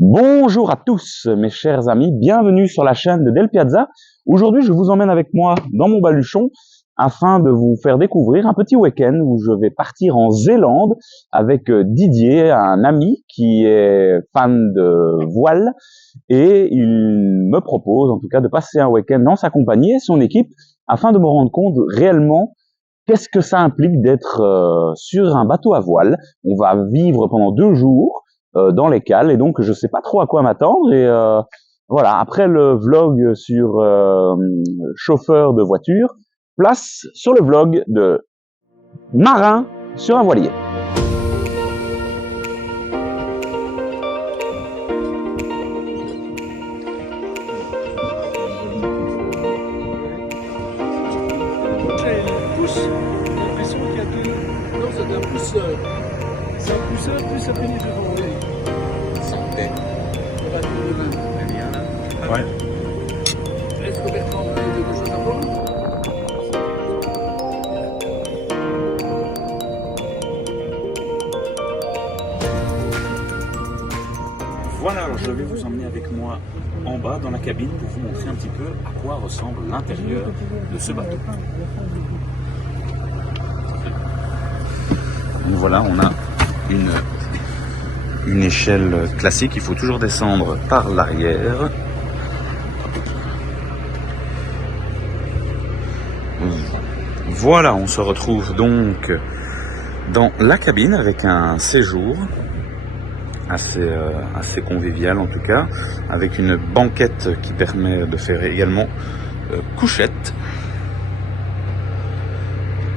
Bonjour à tous mes chers amis, bienvenue sur la chaîne de Del Piazza. Aujourd'hui je vous emmène avec moi dans mon baluchon afin de vous faire découvrir un petit week-end où je vais partir en Zélande avec Didier, un ami qui est fan de voile, et il me propose en tout cas de passer un week-end dans sa compagnie et son équipe afin de me rendre compte réellement qu'est-ce que ça implique d'être sur un bateau à voile. On va vivre pendant 2 jours dans les cales, et donc je sais pas trop à quoi m'attendre, et voilà, après le vlog sur chauffeur de voiture, place sur le vlog de marin sur un voilier. L'impression qu'il y a deux. Non, c'est un pousseur. C'est un pousseur plus ça finit devant lui. Santé. On va tout le même. Ouais. Est-ce que Bertrand a quelque chose à voir? Voilà, alors je vais vous emmener avec moi en bas dans la cabine pour vous montrer un petit peu à quoi ressemble l'intérieur de ce bateau. Donc voilà, on a une échelle classique, il faut toujours descendre par l'arrière. Voilà, on se retrouve donc dans la cabine avec un séjour assez convivial en tout cas, avec une banquette qui permet de faire également couchette.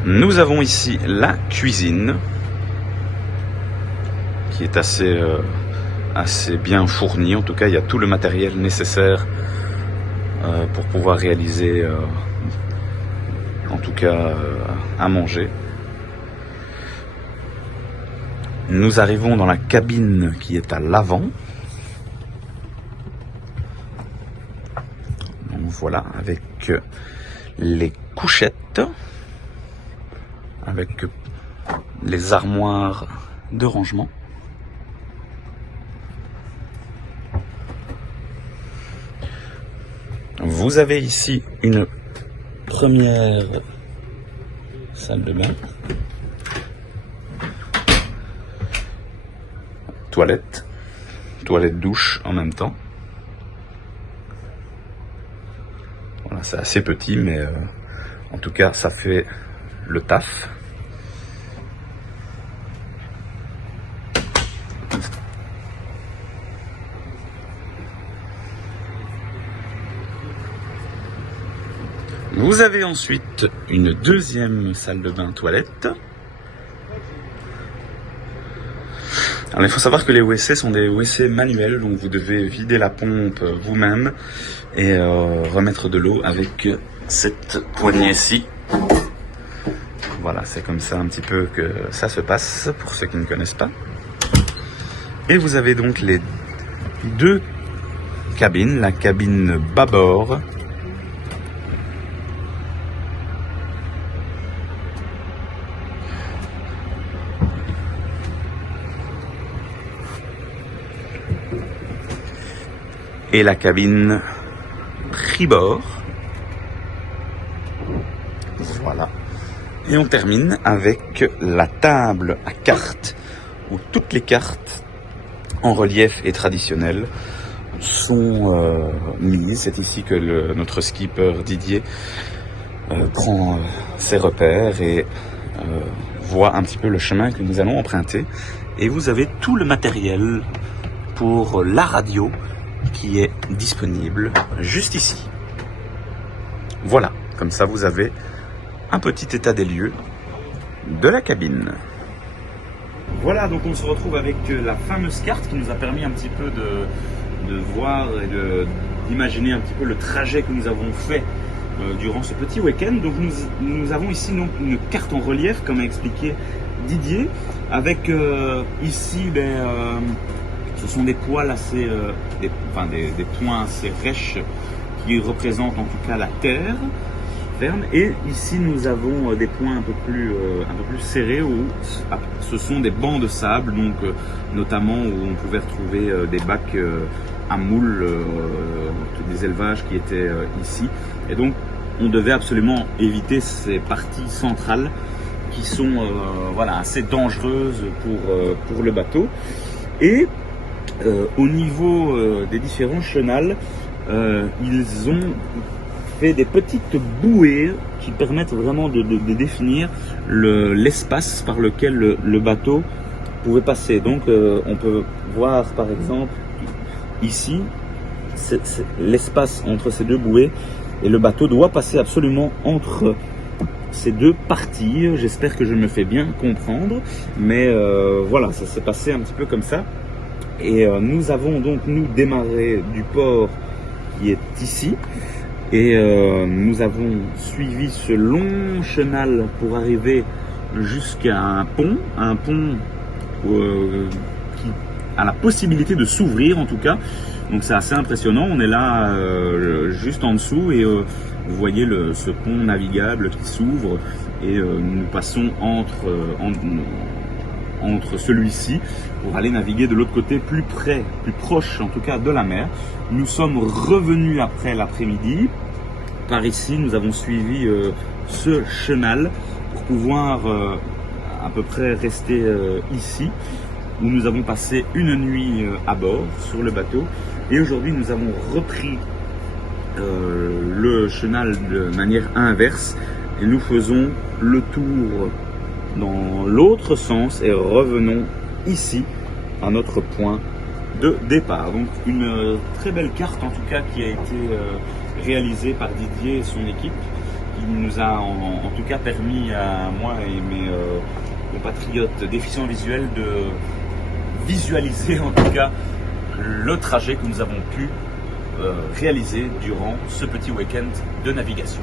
Nous avons ici la cuisine qui est assez bien fournie. En tout cas, il y a tout le matériel nécessaire pour pouvoir réaliser en tout cas à manger. Nous arrivons dans la cabine qui est à l'avant. Donc voilà, avec les couchettes, avec les armoires de rangement. Vous avez ici une première salle de bain. Toilette douche en même temps. Voilà, c'est assez petit, mais en tout cas ça fait le taf. Vous avez ensuite une deuxième salle de bain toilette. Alors il faut savoir que les WC sont des WC manuels, donc vous devez vider la pompe vous-même et remettre de l'eau avec cette poignée-ci. Voilà, c'est comme ça un petit peu que ça se passe pour ceux qui ne connaissent pas. Et vous avez donc les deux cabines, la cabine bâbord et la tribord. Voilà. Et on termine avec la table à cartes, où toutes les cartes en relief et traditionnelles sont mises. C'est ici que notre skipper Didier prend ses repères et voit un petit peu le chemin que nous allons emprunter. Et vous avez tout le matériel pour la radio qui est disponible juste ici. Voilà, comme ça vous avez un petit état des lieux de la cabine. Voilà, donc on se retrouve avec la fameuse carte qui nous a permis un petit peu de voir et d'imaginer un petit peu le trajet que nous avons fait durant ce petit week-end. Donc nous avons ici donc une carte en relief, comme a expliqué Didier, avec ici ce sont des poils assez, des points assez rêches qui représentent en tout cas la terre. interne. Et ici nous avons des points un peu plus serrés où ce sont des bancs de sable, donc notamment où on pouvait retrouver des bacs à moules, des élevages qui étaient ici. Et donc on devait absolument éviter ces parties centrales qui sont voilà, assez dangereuses pour le bateau. Et au niveau des différents chenals, ils ont fait des petites bouées qui permettent vraiment de définir l'espace par lequel le bateau pouvait passer. Donc on peut voir par exemple ici l'espace entre ces deux bouées, et le bateau doit passer absolument entre ces deux parties. J'espère que je me fais bien comprendre, mais voilà, ça s'est passé un petit peu comme ça. Et nous avons donc démarré du port qui est ici, et nous avons suivi ce long chenal pour arriver jusqu'à un pont qui a la possibilité de s'ouvrir en tout cas. Donc c'est assez impressionnant. On est là juste en dessous, et vous voyez ce pont navigable qui s'ouvre, et nous passons entre celui-ci pour aller naviguer de l'autre côté, plus proche en tout cas de la mer. Nous sommes revenus après l'après-midi. Par ici, nous avons suivi ce chenal pour pouvoir à peu près rester ici, où nous avons passé une nuit à bord sur le bateau. Et aujourd'hui, nous avons repris le chenal de manière inverse, et nous faisons le tour dans l'autre sens et revenons ici à notre point de départ. Donc une très belle carte en tout cas qui a été réalisée par Didier et son équipe, qui nous a en tout cas permis à moi et mes compatriotes déficients visuels de visualiser en tout cas le trajet que nous avons pu réaliser durant ce petit week-end de navigation.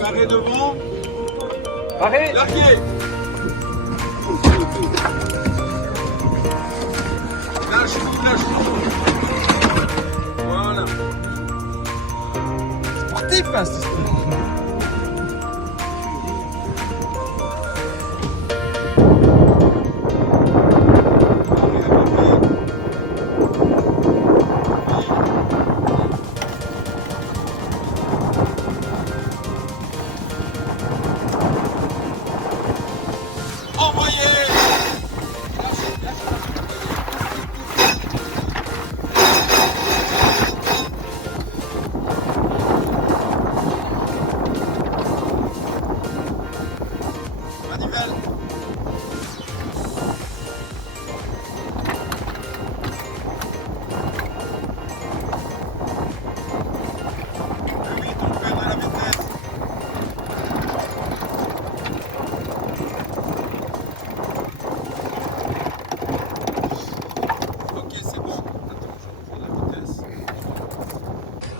Arrêt devant. Arrêt. Larguez. Lâche. Voilà. Sportif, hein, c'est ça.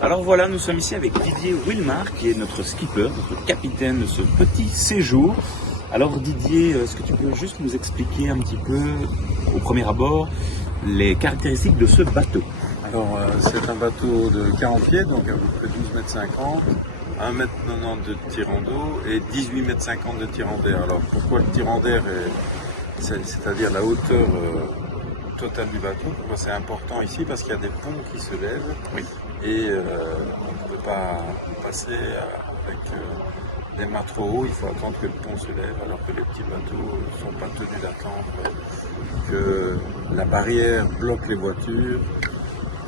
Alors voilà, nous sommes ici avec Didier Wilmar, qui est notre skipper, notre capitaine de ce petit séjour. Alors Didier, est-ce que tu peux juste nous expliquer un petit peu, au premier abord, les caractéristiques de ce bateau? Alors c'est un bateau de 40 pieds, donc à peu près 12,50 m, 1,90 m de tirant d'eau et 18,50 m de tirant d'air. Alors pourquoi le tirant d'air, c'est-à-dire la hauteur totale du bateau? Pourquoi c'est important ici? Parce qu'il y a des ponts qui se lèvent, oui. Et on ne peut pas passer avec des mâts trop hauts, il faut attendre que le pont se lève, alors que les petits bateaux ne sont pas tenus d'attendre que la barrière bloque les voitures,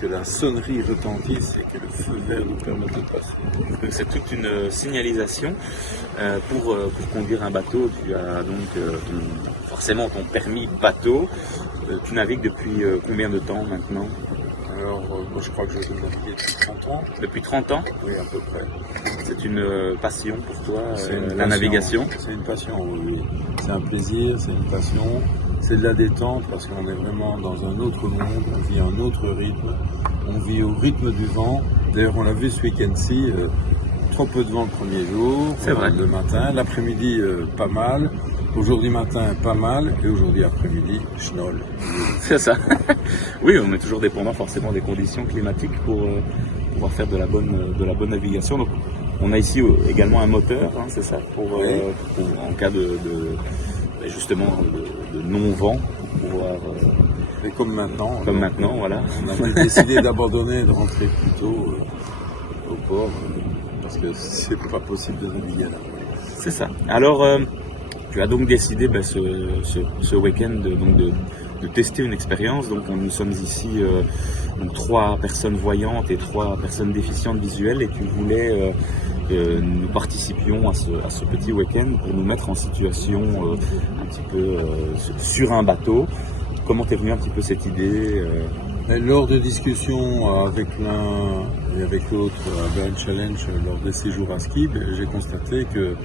que la sonnerie retentisse et que le feu vert nous permette de passer. Donc c'est toute une signalisation. Pour conduire un bateau, tu as donc forcément ton permis bateau. Tu navigues depuis combien de temps maintenant? Alors, moi, je crois que je peux naviguer depuis 30 ans. Depuis 30 ans? Oui, à peu près. C'est une passion pour toi, la passion. navigation? C'est une passion, oui. C'est un plaisir, c'est une passion. C'est de la détente parce qu'on est vraiment dans un autre monde, on vit un autre rythme. On vit au rythme du vent. D'ailleurs, on l'a vu ce week-end-ci, trop peu de vent le premier jour, c'est vrai. Le matin. L'après-midi, pas mal. Aujourd'hui matin, pas mal. Et aujourd'hui après-midi, schnoll. C'est ça. Oui, on est toujours dépendant forcément des conditions climatiques pour pouvoir faire de la bonne navigation. Donc, on a ici également un moteur, hein, c'est ça, pour en cas justement de non-vent, pour pouvoir... Et comme maintenant. Comme maintenant, voilà. On a décidé d'abandonner et de rentrer plus tôt au port, parce que c'est pas possible de naviguer là. C'est ça. Alors, tu as donc décidé ce week-end de tester une expérience. Donc, nous sommes ici donc 3 personnes voyantes et 3 personnes déficientes visuelles, et tu voulais que nous participions à ce petit week-end pour nous mettre en situation un petit peu sur un bateau. Comment t'es venue un petit peu cette idée Lors de discussions avec l'un et avec l'autre à Burn Challenge lors des séjours à ski, j'ai constaté que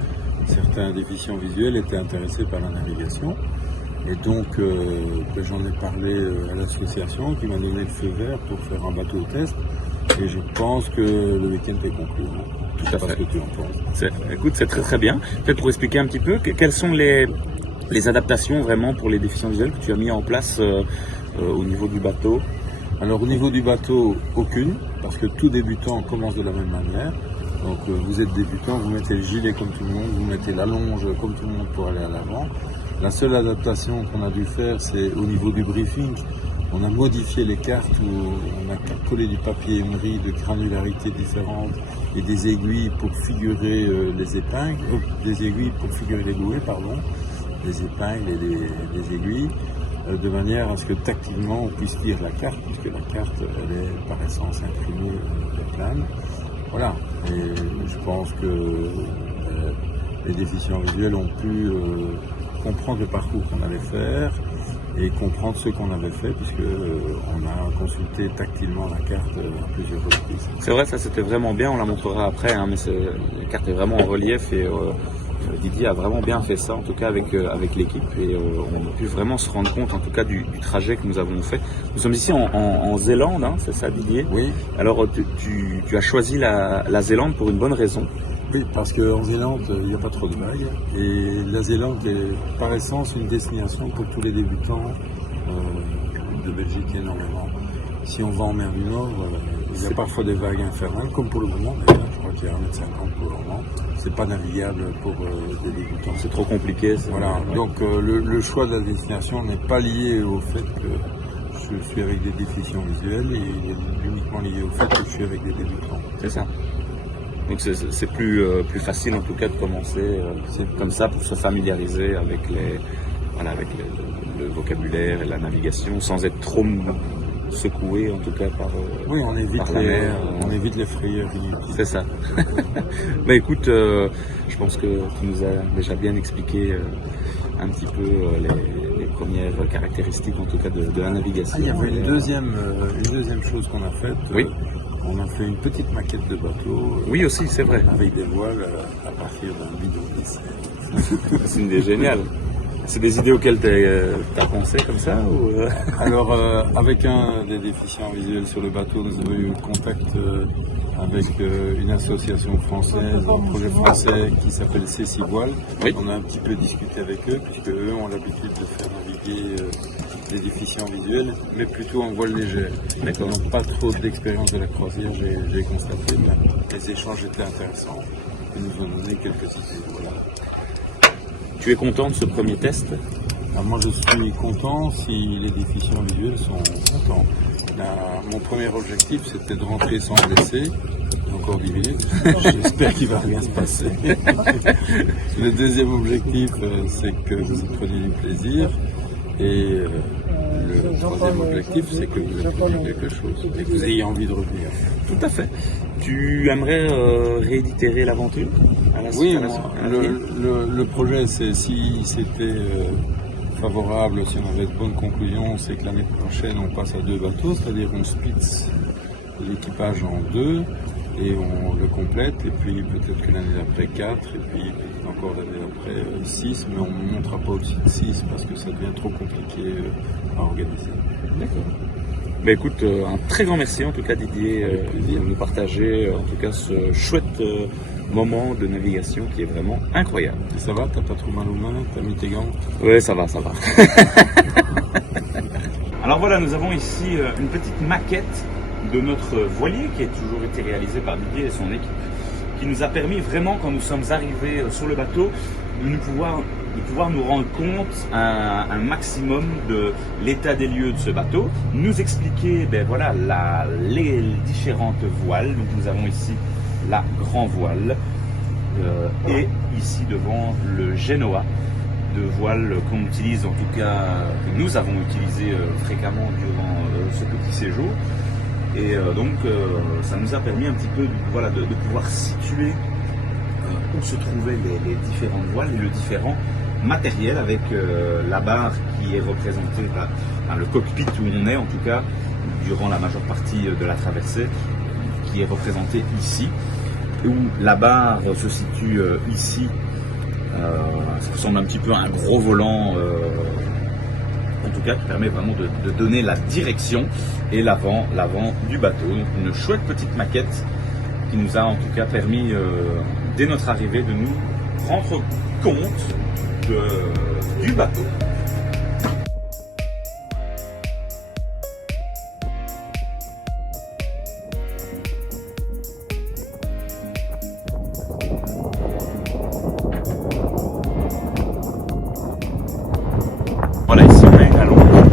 certains déficients visuels étaient intéressés par la navigation. Et donc j'en ai parlé à l'association qui m'a donné le feu vert pour faire un bateau test. Et je pense que le week-end est conclu. Tout à fait. Ce que tu en penses. Écoute, c'est très très bien. Peut-être pour expliquer un petit peu, quelles sont les adaptations vraiment pour les déficients visuels que tu as mis en place au niveau du bateau? Alors au niveau du bateau, aucune, parce que tout débutant commence de la même manière. Donc vous êtes débutant, vous mettez le gilet comme tout le monde, vous mettez la longe comme tout le monde pour aller à l'avant. La seule adaptation qu'on a dû faire, c'est au niveau du briefing. On a modifié les cartes où on a collé du papier émery de granularité différente et des aiguilles pour figurer les épingles, des aiguilles pour figurer les bouées, pardon, des épingles et des aiguilles, de manière à ce que tactilement on puisse lire la carte, puisque la carte elle est par essence imprimée plane. Voilà, et je pense que les déficients visuels ont pu comprendre le parcours qu'on allait faire et comprendre ce qu'on avait fait, puisque on a consulté tactilement la carte à plusieurs reprises. C'est vrai, ça c'était vraiment bien, on la montrera après, hein, mais la carte est vraiment en relief et Didier a vraiment bien fait ça, en tout cas avec l'équipe, et on a pu vraiment se rendre compte en tout cas du trajet que nous avons fait. Nous sommes ici en Zélande, hein, c'est ça Didier? Oui. Alors tu as choisi la Zélande pour une bonne raison. Oui, parce qu'en Zélande, il n'y a pas trop de vagues. Et la Zélande est par essence une destination pour tous les débutants de Belgique énormément. Si on va en mer du Nord, il y a parfois des vagues infernales, comme pour le moment d'ailleurs. Je crois qu'il y a 1,50 m pour le moment. C'est pas navigable pour des débutants. C'est trop compliqué. Voilà. Ouais. Donc le choix de la destination n'est pas lié au fait que je suis avec des déficients visuels, et il est uniquement lié au fait que je suis avec des débutants. C'est ça. Donc c'est plus facile en tout cas de commencer comme ça pour se familiariser avec le vocabulaire et la navigation sans être trop secoué en tout cas par oui, on évite par la mer. On évite les frayeurs inutiles. C'est ça. Bah écoute, je pense que tu nous as déjà bien expliqué un petit peu les premières caractéristiques en tout cas de la navigation. Il y avait une deuxième chose qu'on a faite. Oui. On a fait une petite maquette de bateau. Oui aussi, c'est vrai. Avec des voiles à partir d'un bidon d'essai. C'est une idée géniale. C'est des idées auxquelles tu as pensé comme ça ou Alors, avec un des déficients visuels sur le bateau, nous avons eu contact avec une association française, un projet français qui s'appelle Cécile Voile. Oui. On a un petit peu discuté avec eux, puisque eux ont l'habitude de faire naviguer des déficients visuels, mais plutôt en voile légère. D'accord. Ils n'ont pas trop d'expérience de la croisière, j'ai constaté, mais les échanges étaient intéressants. Ils nous ont donné quelques idées. Voilà. Tu es content de ce premier test? Alors moi je suis content si les déficients visuels sont contents. Mon premier objectif c'était de rentrer sans blessé, encore 10 minutes, j'espère qu'il va rien se passer. Le deuxième objectif c'est que vous y preniez du plaisir, et le troisième objectif c'est que vous appreniez quelque chose et que vous ayez envie de revenir. Tout à fait. Tu aimerais réitérer l'aventure? Oui, le projet c'est si c'était favorable, si on avait de bonnes conclusions, c'est que l'année prochaine on passe à 2 bateaux, c'est-à-dire on split l'équipage en 2 et on le complète, et puis peut-être que l'année d'après 4, et puis peut-être encore l'année d'après 6, mais on ne montera pas au-dessus de 6 parce que ça devient trop compliqué à organiser. D'accord. Bah écoute, un très grand merci en tout cas Didier de nous partager en tout cas ce chouette moment de navigation qui est vraiment incroyable. Et ça va, t'as pas trop mal aux mains, t'as mis tes gants? Ouais, ça va, ça va. Alors voilà, nous avons ici une petite maquette de notre voilier qui a toujours été réalisé par Didier et son équipe, qui nous a permis vraiment, quand nous sommes arrivés sur le bateau, de pouvoir nous rendre compte un maximum de l'état des lieux de ce bateau, nous expliquer voilà, les différentes voiles. Donc nous avons ici la grand voile et ici devant le Genoa, de voile qu'on utilise, en tout cas que nous avons utilisé fréquemment durant ce petit séjour. Et donc ça nous a permis un petit peu de pouvoir situer où se trouvaient les différentes voiles et le différent matériel, avec la barre qui est représentée, le cockpit où on est en tout cas durant la majeure partie de la traversée, qui est représentée ici, où la barre se situe ici. Ça ressemble un petit peu à un gros volant, en tout cas qui permet vraiment de donner la direction et l'avant du bateau. Donc une chouette petite maquette qui nous a en tout cas permis dès notre arrivée de nous rendre compte du bateau. Voilà, ici on a une allonge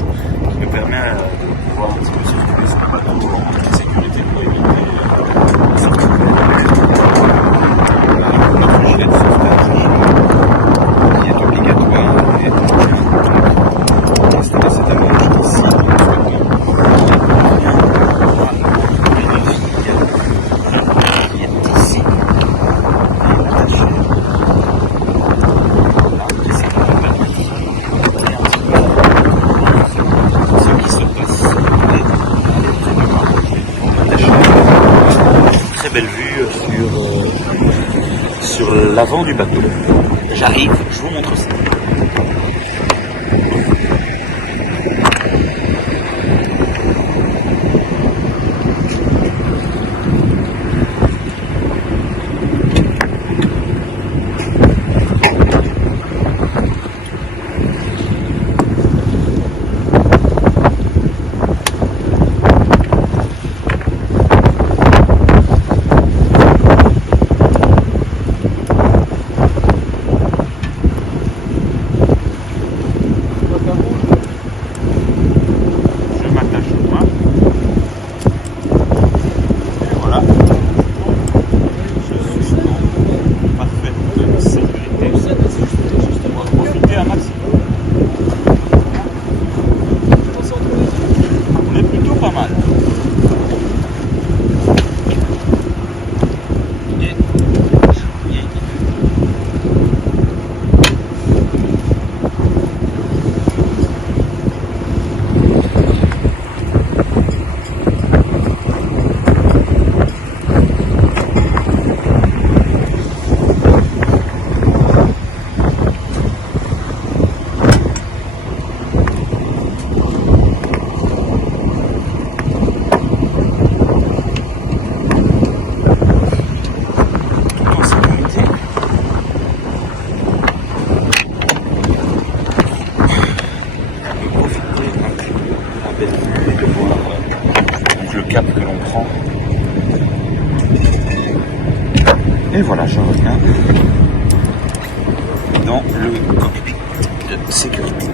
qui nous permet de pouvoir un petit peu circuler sur le bateau en toute sécurité pour éviter notre gilet de sauvetage qui est obligatoire, et on va installer cette allonge ici. Belle vue sur l'avant du bateau. J'arrive, je vous montre ça. Et voilà, je reviens dans le cockpit de sécurité.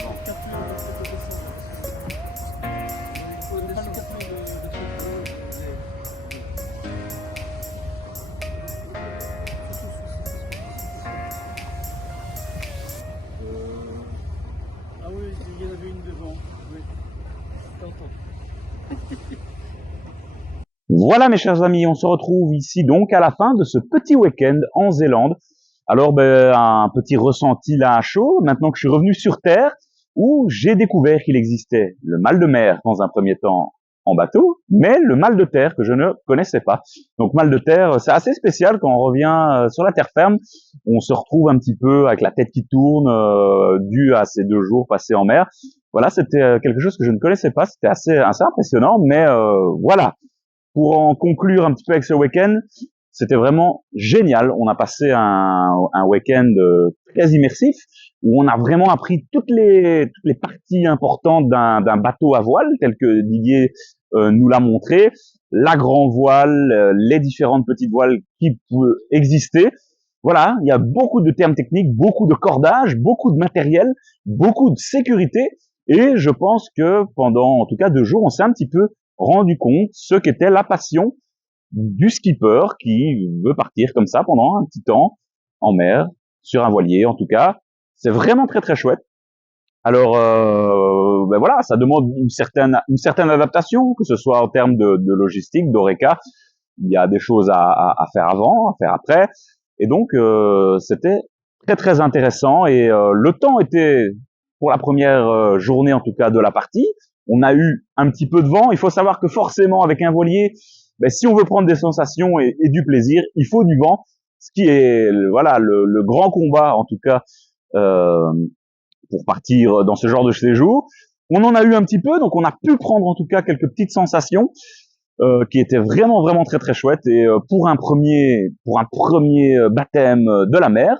avant. 4 000 de descente. Il faut descendre 4 000 de ah oui, il y en avait une devant. Oui. T'entends. Voilà mes chers amis, on se retrouve ici donc à la fin de ce petit week-end en Zélande. Alors un petit ressenti là à chaud, maintenant que je suis revenu sur Terre, où j'ai découvert qu'il existait le mal de mer dans un premier temps en bateau, mais le mal de terre que je ne connaissais pas. Donc mal de terre, c'est assez spécial quand on revient sur la terre ferme, on se retrouve un petit peu avec la tête qui tourne dû à ces 2 jours passés en mer. Voilà, c'était quelque chose que je ne connaissais pas, c'était assez impressionnant, mais voilà. Pour en conclure un petit peu avec ce week-end, c'était vraiment génial. On a passé un week-end très immersif où on a vraiment appris toutes les parties importantes d'un bateau à voile tel que Didier nous l'a montré, la grand voile, les différentes petites voiles qui peuvent exister. Voilà, il y a beaucoup de termes techniques, beaucoup de cordage, beaucoup de matériel, beaucoup de sécurité et je pense que pendant en tout cas 2 jours, on s'est un petit peu rendu compte ce qu'était la passion du skipper qui veut partir comme ça pendant un petit temps en mer, sur un voilier en tout cas. C'est vraiment très très chouette. Alors voilà, ça demande une certaine adaptation, que ce soit en termes de logistique, d'Oreca. Il y a des choses à faire avant, à faire après. Et donc c'était très très intéressant et le temps était, pour la première journée en tout cas de la partie, on a eu un petit peu de vent. Il faut savoir que forcément avec un voilier, si on veut prendre des sensations et du plaisir, il faut du vent, ce qui est voilà le grand combat en tout cas pour partir dans ce genre de séjour. On en a eu un petit peu, donc on a pu prendre en tout cas quelques petites sensations qui étaient vraiment vraiment très très chouettes. Et pour un premier baptême de la mer,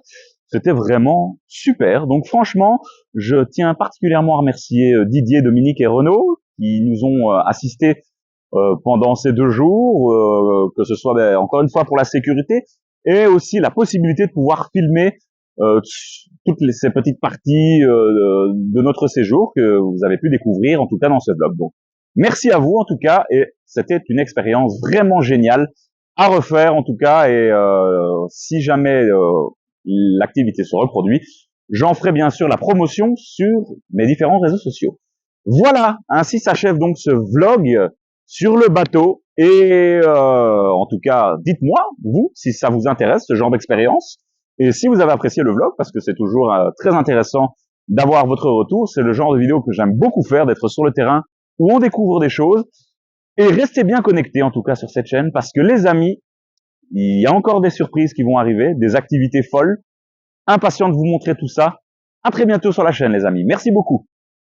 c'était vraiment super. Donc franchement, je tiens particulièrement à remercier Didier, Dominique et Renaud qui nous ont assistés pendant ces 2 jours, que ce soit encore une fois pour la sécurité et aussi la possibilité de pouvoir filmer toutes ces petites parties de notre séjour que vous avez pu découvrir en tout cas dans ce vlog. Donc merci à vous en tout cas et c'était une expérience vraiment géniale à refaire en tout cas et si jamais l'activité se reproduit, j'en ferai bien sûr la promotion sur mes différents réseaux sociaux. Voilà, ainsi s'achève donc ce vlog sur le bateau et en tout cas, dites-moi, vous, si ça vous intéresse, ce genre d'expérience, et si vous avez apprécié le vlog, parce que c'est toujours très intéressant d'avoir votre retour, c'est le genre de vidéo que j'aime beaucoup faire, d'être sur le terrain où on découvre des choses, et restez bien connectés en tout cas sur cette chaîne, parce que les amis, il y a encore des surprises qui vont arriver, des activités folles, impatient de vous montrer tout ça. À très bientôt sur la chaîne les amis, merci beaucoup.